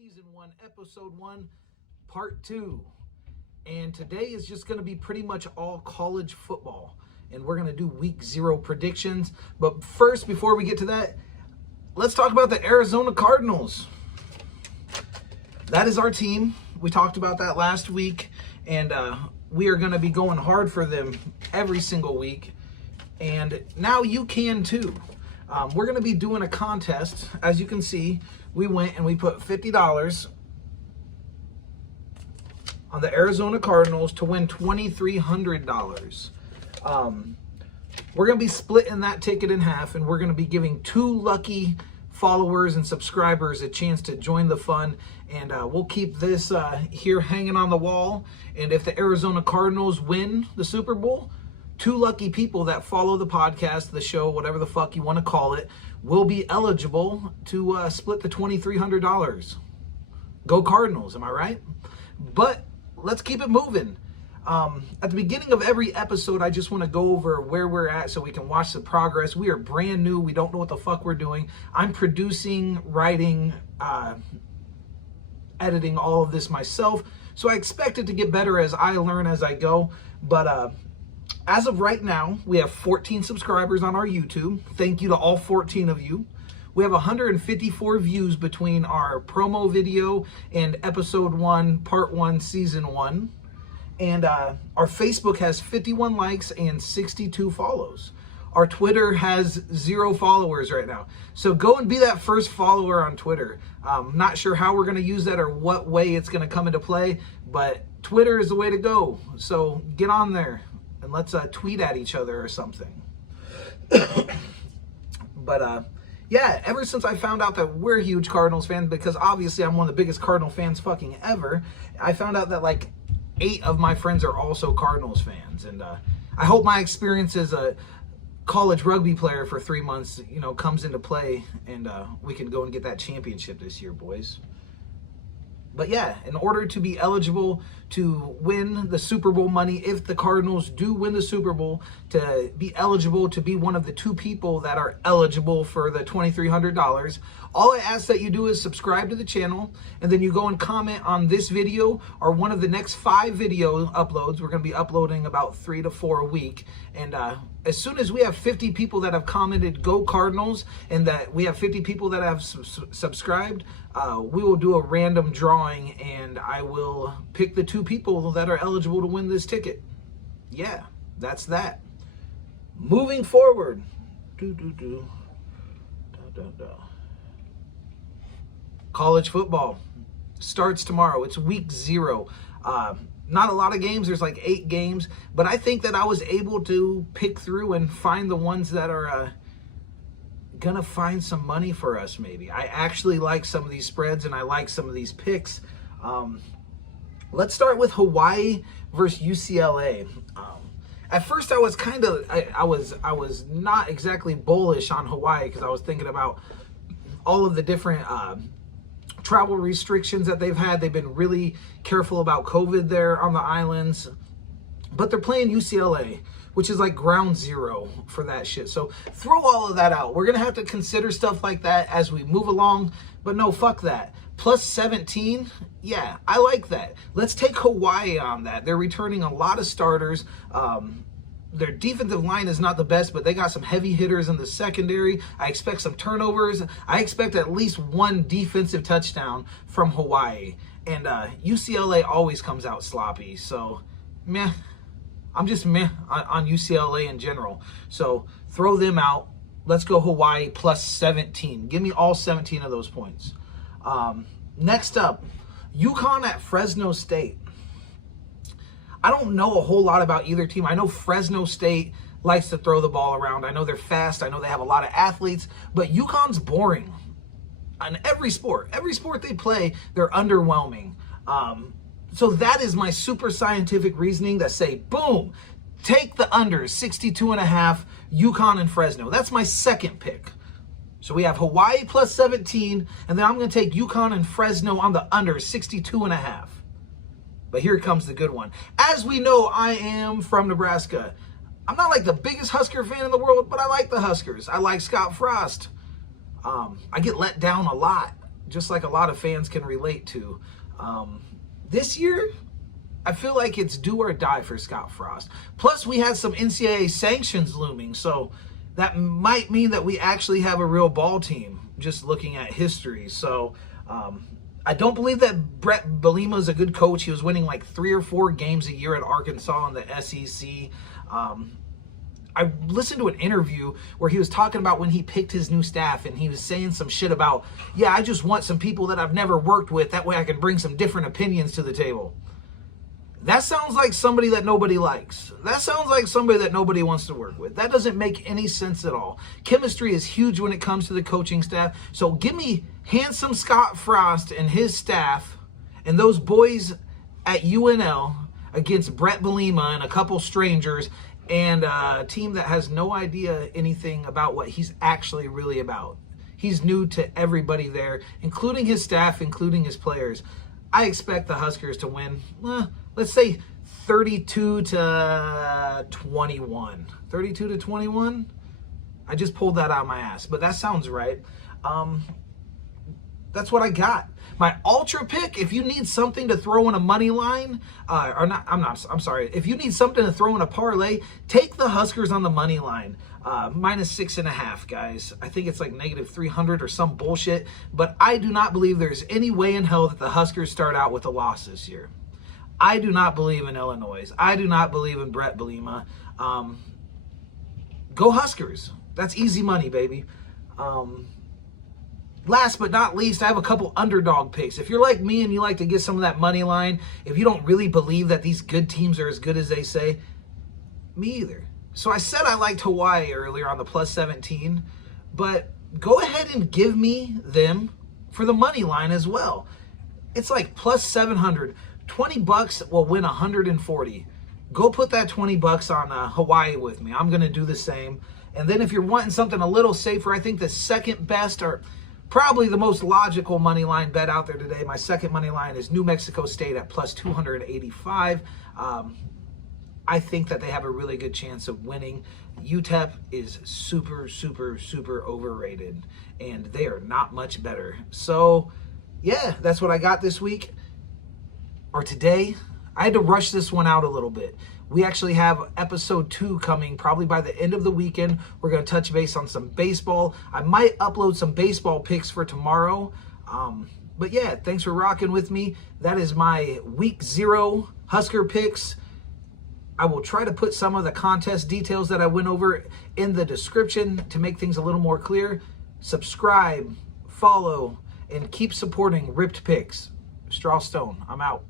Season 1, Episode 1, Part 2. And today is just going to be pretty much all college football. And we're going to do Week 0 predictions. But first, before we get to that, let's talk about the Arizona Cardinals. That is our team. We talked about that last week. And we are going to be going hard for them every single week. And now you can too. We're going to be doing a contest. As you can see, we went and we put $50 on the Arizona Cardinals to win $2,300. We're going to be splitting that ticket in half, and we're going to be giving 2 lucky followers and subscribers a chance to join the fun. And we'll keep this here hanging on the wall. And if the Arizona Cardinals win the Super Bowl, 2 lucky people that follow the podcast, the show, whatever the fuck you want to call it, will be eligible to split the $2,300. Go Cardinals, am I right? But let's keep it moving. At the beginning of every episode, I just want to go over where we're at so we can watch the progress. We are brand new. We don't know what the fuck we're doing. I'm producing, writing, editing all of this myself. So I expect it to get better as I learn as I go. But as of right now, we have 14 subscribers on our YouTube. Thank you to all 14 of you. We have 154 views between our promo video and episode 1, part 1, season 1. And our Facebook has 51 likes and 62 follows. Our Twitter has 0 followers right now. So go and be that first follower on Twitter. Not sure how we're going to use that or what way it's going to come into play, but Twitter is the way to go. So get on there. And let's tweet at each other or something. But yeah, ever since I found out that we're huge Cardinals fans, because obviously I'm one of the biggest Cardinal fans fucking ever, I found out that like 8 of my friends are also Cardinals fans. And I hope my experience as a college rugby player for 3 months, you know, comes into play, and we can go and get that championship this year, boys. But yeah, in order to be eligible to win the Super Bowl money, if the Cardinals do win the Super Bowl, to be eligible to be one of the 2 people that are eligible for the $2,300, all I ask that you do is subscribe to the channel, and then you go and comment on this video or one of the next 5 video uploads. We're going to be uploading about 3 to 4 a week. And as soon as we have 50 people that have commented "Go Cardinals" and that we have 50 people that have subscribed, we will do a random drawing, and I will pick the 2 people that are eligible to win this ticket. Yeah, that's that. Moving forward. College football starts tomorrow. It's week 0. Not a lot of games. There's like 8 games. But I think that I was able to pick through and find the ones that are going to find some money for us maybe. I actually like some of these spreads, and I like some of these picks. Let's start with Hawaii versus UCLA. At first, I was kind of, I was not exactly bullish on Hawaii because I was thinking about all of the different travel restrictions that they've had. They've been really careful about COVID there on the islands. But they're playing UCLA, which is like ground zero for that shit. So throw all of that out. We're going to have to consider stuff like that as we move along. But no, fuck that. Plus 17, yeah, I like that. Let's take Hawaii on that. They're returning a lot of starters. Their defensive line is not the best, but they got some heavy hitters in the secondary. I expect some turnovers. I expect at least 1 defensive touchdown from Hawaii. And UCLA always comes out sloppy. So, meh. I'm just meh on UCLA in general. So, throw them out. Let's go Hawaii plus 17. Give me all 17 of those points. Next up, UConn at Fresno State. I don't know a whole lot about either team. I know Fresno State likes to throw the ball around. I know they're fast. I know they have a lot of athletes. But UConn's boring on every sport. Every sport they play, they're underwhelming. So that is my super scientific reasoning that say, boom, take the unders, 62.5, UConn and Fresno. That's my second pick. So we have Hawaii plus 17, and then I'm going to take UConn and Fresno on the under, 62.5. But here comes the good one. As we know, I am from Nebraska. I'm not like the biggest Husker fan in the world, but I like the Huskers. I like Scott Frost. I get let down a lot just like a lot of fans can relate to. This year, I feel like it's do or die for Scott Frost. Plus, we had some NCAA sanctions looming, so that might mean that we actually have a real ball team, just looking at history. So I don't believe that Brett Bielema is a good coach. He was winning like 3 or 4 games a year at Arkansas in the SEC. I listened to an interview where he was talking about when he picked his new staff, and he was saying some shit about, yeah, I just want some people that I've never worked with. That way I can bring some different opinions to the table. That sounds like somebody that nobody likes. That sounds like somebody that nobody wants to work with. That doesn't make any sense at all. Chemistry is huge when it comes to the coaching staff. So give me handsome Scott Frost and his staff and those boys at UNL against Brett Bielema and a couple strangers and a team that has no idea anything about what he's actually really about. He's new to everybody there, including his staff, including his players. I expect the Huskers to win, let's say 32 to 21. 32 to 21? I just pulled that out of my ass, but that sounds right. That's what I got. My ultra pick, if you need something to throw in a money line, I'm sorry. If you need something to throw in a parlay, take the Huskers on the money line. -6.5, guys. I think it's like -300 or some bullshit. But I do not believe there's any way in hell that the Huskers start out with a loss this year. I do not believe in Illinois. I do not believe in Brett Bielema. Go Huskers. That's easy money, baby. Last but not least, I have a couple underdog picks. If you're like me and you like to get some of that money line, if you don't really believe that these good teams are as good as they say, me either. So I said I liked Hawaii earlier on the +17, but go ahead and give me them for the money line as well. It's like +700. $20 will win 140. Go put that $20 on Hawaii with me. I'm going to do the same. And then if you're wanting something a little safer, I think the second best or probably the most logical money line bet out there today, my second money line is New Mexico State at +285. I think that they have a really good chance of winning. UTEP is super, super, super overrated, and they are not much better. So, yeah, that's what I got this week, or today. I had to rush this one out a little bit. We actually have episode 2 coming probably by the end of the weekend. We're going to touch base on some baseball. I might upload some baseball picks for tomorrow. But yeah, thanks for rocking with me. That is my week 0 Husker picks. I will try to put some of the contest details that I went over in the description to make things a little more clear. Subscribe, follow, and keep supporting Ripped Picks. Straw Stone, I'm out.